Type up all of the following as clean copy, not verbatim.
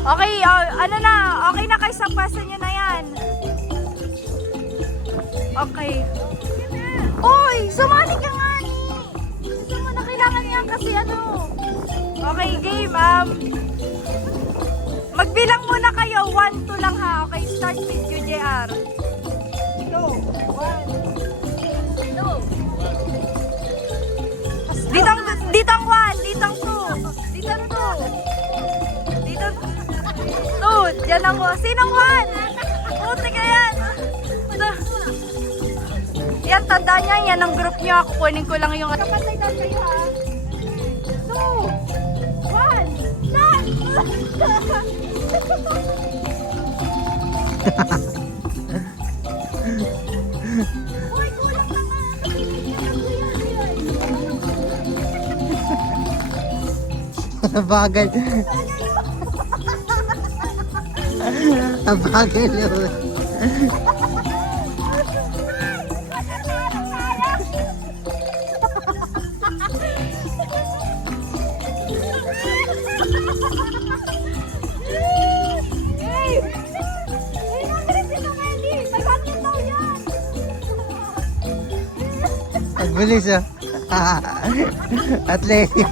Okay, ano na, okay na kayo sa pwesto nyo na yan. Okay. Uy, sumali ka nga ni. Gusto mo na kailangan yan kasi ano. Okay, game. Magbilang muna kayo. 1, 2 lang ha. Okay, start video, JR. 2, 1, 2. Ditang 1, ditang 2. Ditang 2. Ditang 2. Diyan ang 1. Sinong 1? Puti ka yan. Yan, tanda niya. Yan ang group niyo. Kukunin ko lang yung... Kapatay daw kayo ha. 2, 1, start! Uy, kulang naman. Bagay. Bagay naman. Ang bilis ah. Athletic.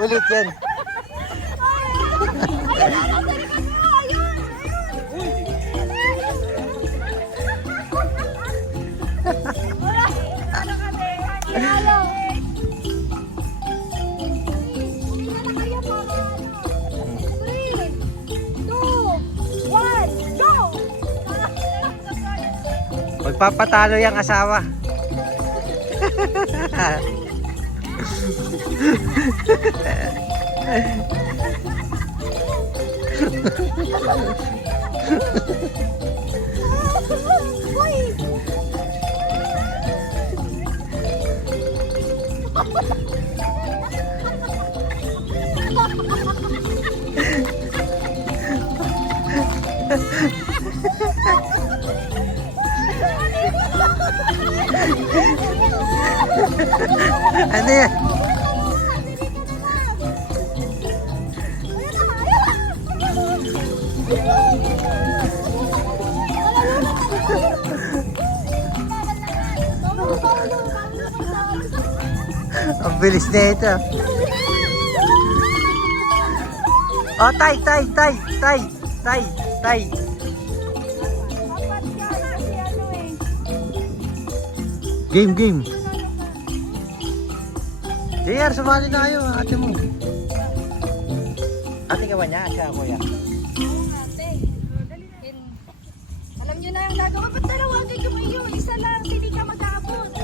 Ulit yan. Magpapatalo yung asawa. Ano yan? Ang bilis na ito. Oh, tay. Game. JR, sumali na kayo, ate mo. Ate ka ba niya? Siya ako yan. Alam nyo na yung gagawin. Ba't dalawang kayo kayo? Isa lang, hindi ka mag-aabot.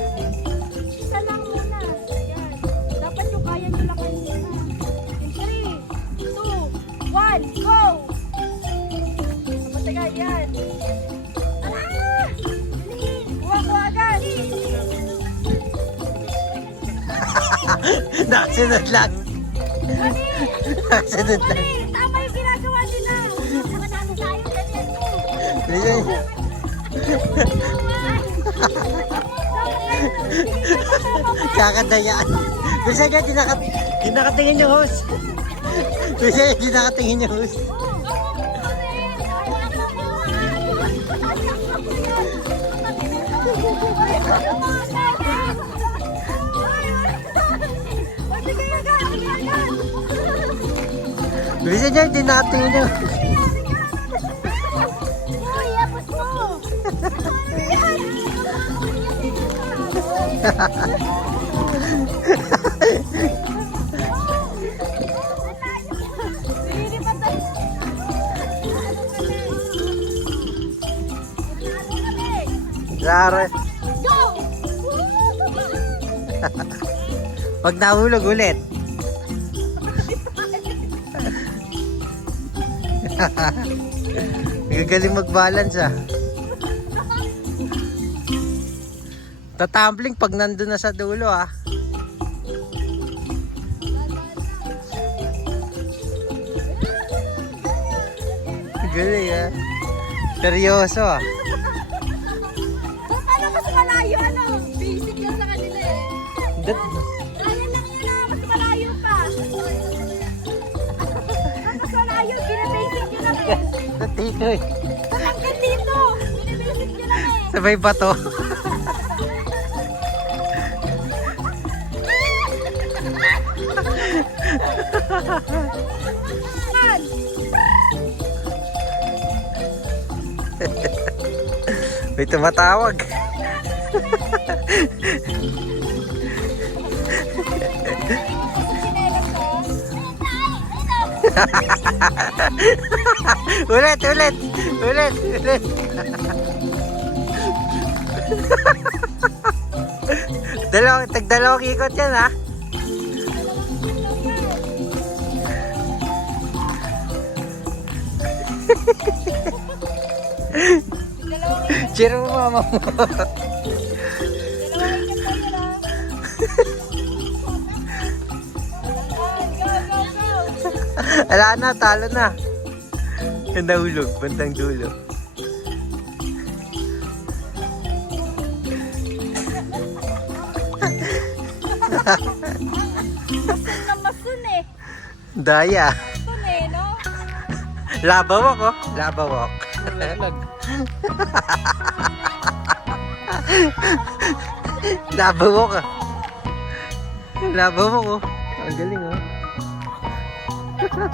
Isa lang muna. Yan. Dapat yung kaya nyo lang kanina. 3, 2, 1, go! Matagal yan. Kuha agad. Nakasunod lang. Nakasunod lang. Tama yung ginagawa nila. Nakatalo tayo. Ganyan mo. Kakadayaan. Bisa ka, dinakatingin yung host. Bisa ka, dinakatingin yung host. Bisa niya, dinakatingin yung host. Laro. Pag nahulog ulit. Gagaling mag-balance ah. Tatumbling pag nandun na sa dulo ah. Galing ah. Seryoso ah. Paano mas malayo ano? Basic yan sa kanila eh. Ryan lang yan ah, mas malayo pa. Mas malayo, binibasic yun lang eh. Dito eh. Hanggang dito, binibasic yun lang eh. Sabay ba to? Yan. May tumatawag. Ulit. Tagdalawang ikot yan ha. Cheer mo mama mo. Wala na, talo na. Nahulog, bantang dulo. Masun na masun eh. Daya. Masun eh, no? Labawak oh. Labawak. Labawak ah. Labawak oh. Ang galing oh. Meron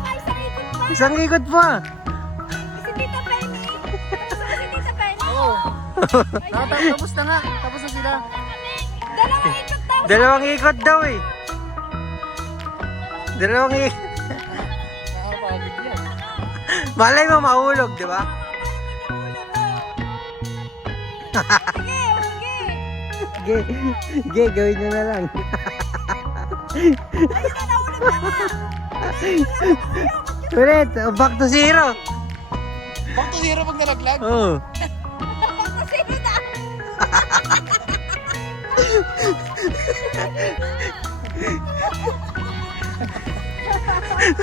pa isang ikot pa. Isang ikot pa. Si Tita Penny. Si Tita Penny. Oo. Tapos na nga. Tapos na sila. Dalawang ikot daw. Dalawang ikot daw eh. Dalawang ikot. Nakakapagod yan. Malay mo mahulog, di ba? Sige. Ge, gawin nyo na lang. Ulit, back to zero. Back to zero pag nalaglag. Oh. Kasi na.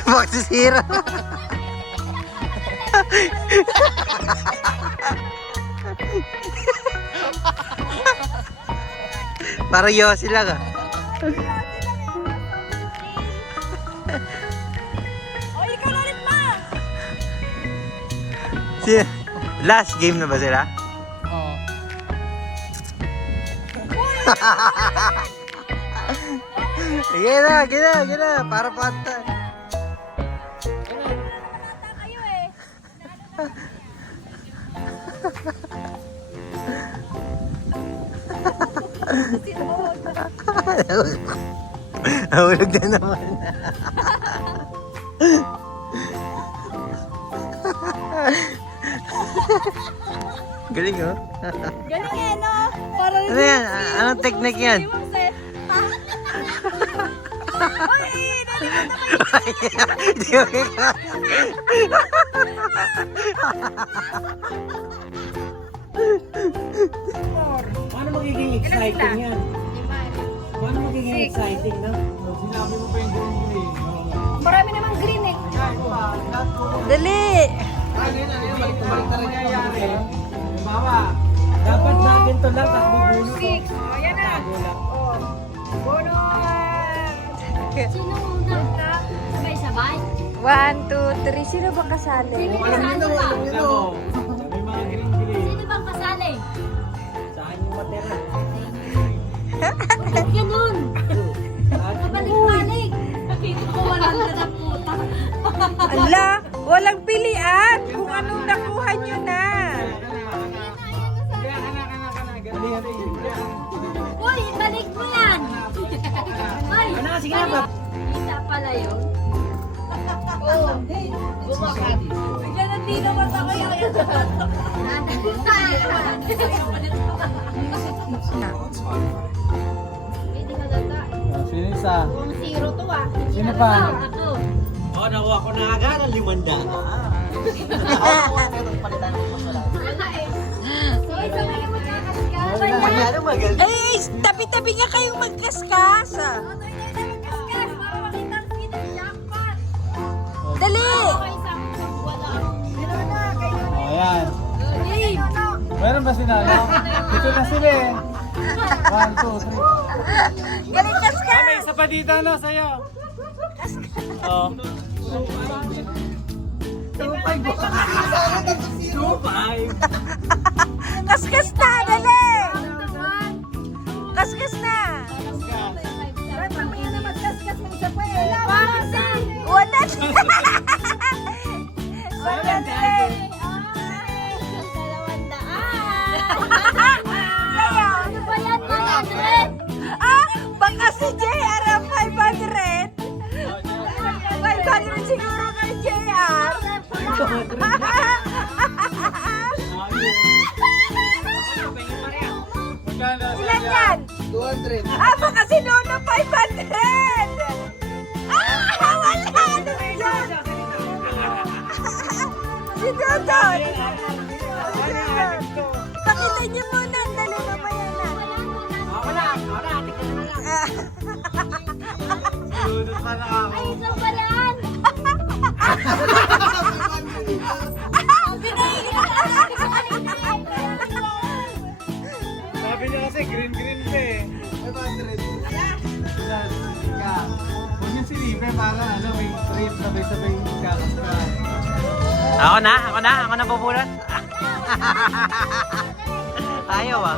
Back to zero. Parang yosi lang ah. O, ikaw na ulit ma. Last game na ba sila? Oo. Sige na. Para pantay. Malata kayo eh. Nahulog na naman. Galing oh. Galing eh, no? Parang Ano yan? Anong technique yan? Uy, nalikot Di ko kaya. Paano magiging exciting yan? Paano magiging exciting na? Sinabi mo pa yung green. Marami namang green eh. Dali! Balik na rin yung Mama. Dapat natin to lang, takbo bulo. 6. O, yan na. O. Bono. Sino una? Sabay-sabay? 1, 2, 3. Sino ba kasali? Alam nyo na, May mga green. Sino bang kasali? Saan yung matera? Bakit ganun? Kabalik-balik. Nakita ko walang nanaputa. Ala, walang pilian. Kung anong nakuha nyo na. Uy, balik mo yan! Ay! Ano, sige na. Isa pala yun. Oo. Bumakat. Bigla na di naman ako yung Hindi ka lata. Sino isa? Kung zero to ah. Sino pa? Ako. Oh, nakuha ko na agad ang 500. Wala eh. So, isa kayo magkakaskas. Ano magaling? Eh, tabi-tabi nga kayong magkaskas. Dali! Ayan. Meron ba sila? Dito na sila eh. 1, 2, 3. Galing kas ka! May isa pa dito na sa'yo. Oh. 2-5. Kaskas na! Dali! Kaskas na! Ba't mamaya na magkaskas ng isa pa eh? Wala! Wala na rin! Ah! Baka si JR ang 500! 500 siguro kay JR! Ilan yan? 200. Ah, baka si Nono 500! Ah, wala! Ano yan? Si Dodon! Pakita niyo muna ang dalawa pa yan ah. Wala. Ate ka na lang. Ah. Sunod pa na ako. Sabi niya kasi green pa eh. 500. Huwag yung silipe para ano, may trip sabay-sabay kakas ka. Ako na bubulot. Ayaw ah.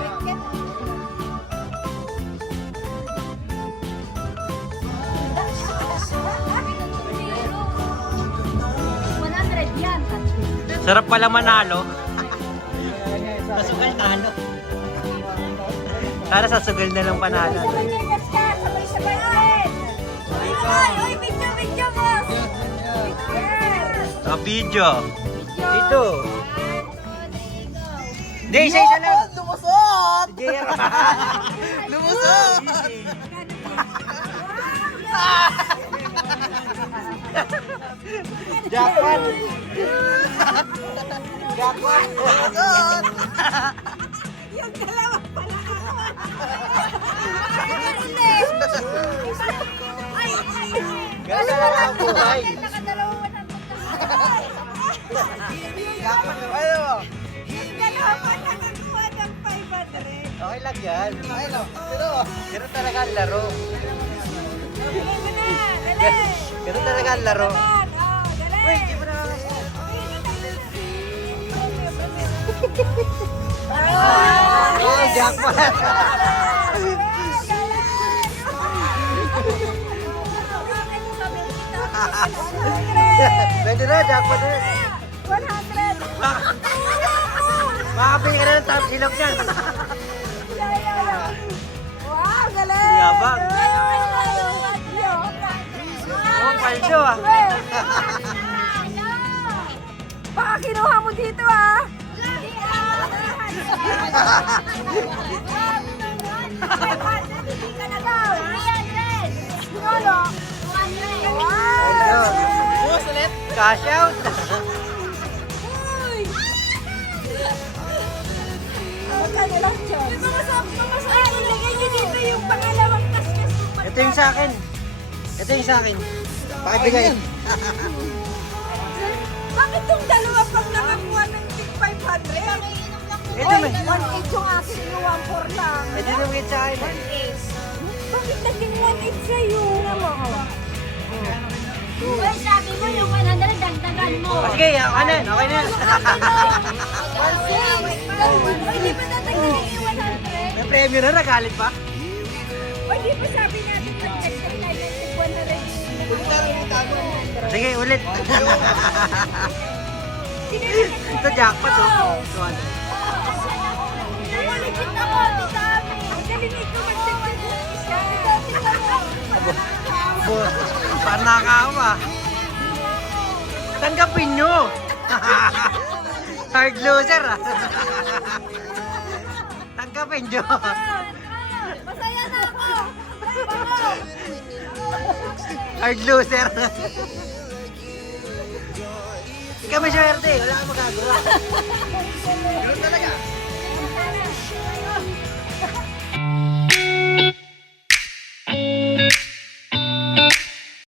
Sarap pala manalo. Masugal talo. Sana sa sugal na lang panalo. Sabay-sabay! Ay, video mo! Sa video. Dito. Hindi, isa lang. Lumusot! Lumusot! Jackpot! Jackpot! Yung dalawa pala ako. Gano'n lang ang buhay. Nakadalawa na Jackpot na kayo. Yung dalawa pa nakakuha ng 500. Okay lang yan. Pero talaga ang laro. Bigay mo na, dali. Ganun talaga ang laro. Naman, oh, dali. Wait, di mo na Oh, jackpot! Pwede na, jackpot na. 100! Makapili ka na ng top silog yan. Wow, galing! Yabang. Oh, paldo ah. Baka kinuha mo dito ah! Hindi ka na daw! Sinolo! Wow! Bukas ulit. Cash out. Uy! Magkano lang dyan? Ay, ilagay niyo dito yung pangalawang kaskas. Ito yung sa akin. Ito yung sa akin. Pakibigay. Bakit yung dalawa pang nakakuha ng 500? Ito Oy, may. 1.8 yung akin, yung 1.4 lang. Ito yung sa akin. Bakit naging 1.8 sa'yo? Uy, sabi mo yung 100, dagdagan mo. Oh, sige, okay na. Okay na. Hindi ba tatagdagan yung 100? May premyo na, nagalit pa. O di ba sabi natin mag-extra tayo ng 100? Sige, ulit. Ito jackpot oh. Legit ako, di sabi. Ang galing ito mag-extra ng isa. Parang nakakawa. Tanggapin nyo. Hard loser ah. Tanggapin nyo. Masaya na ako. Hard loser. Ikaw may swerte. Wala kang magagawa. Ganun talaga.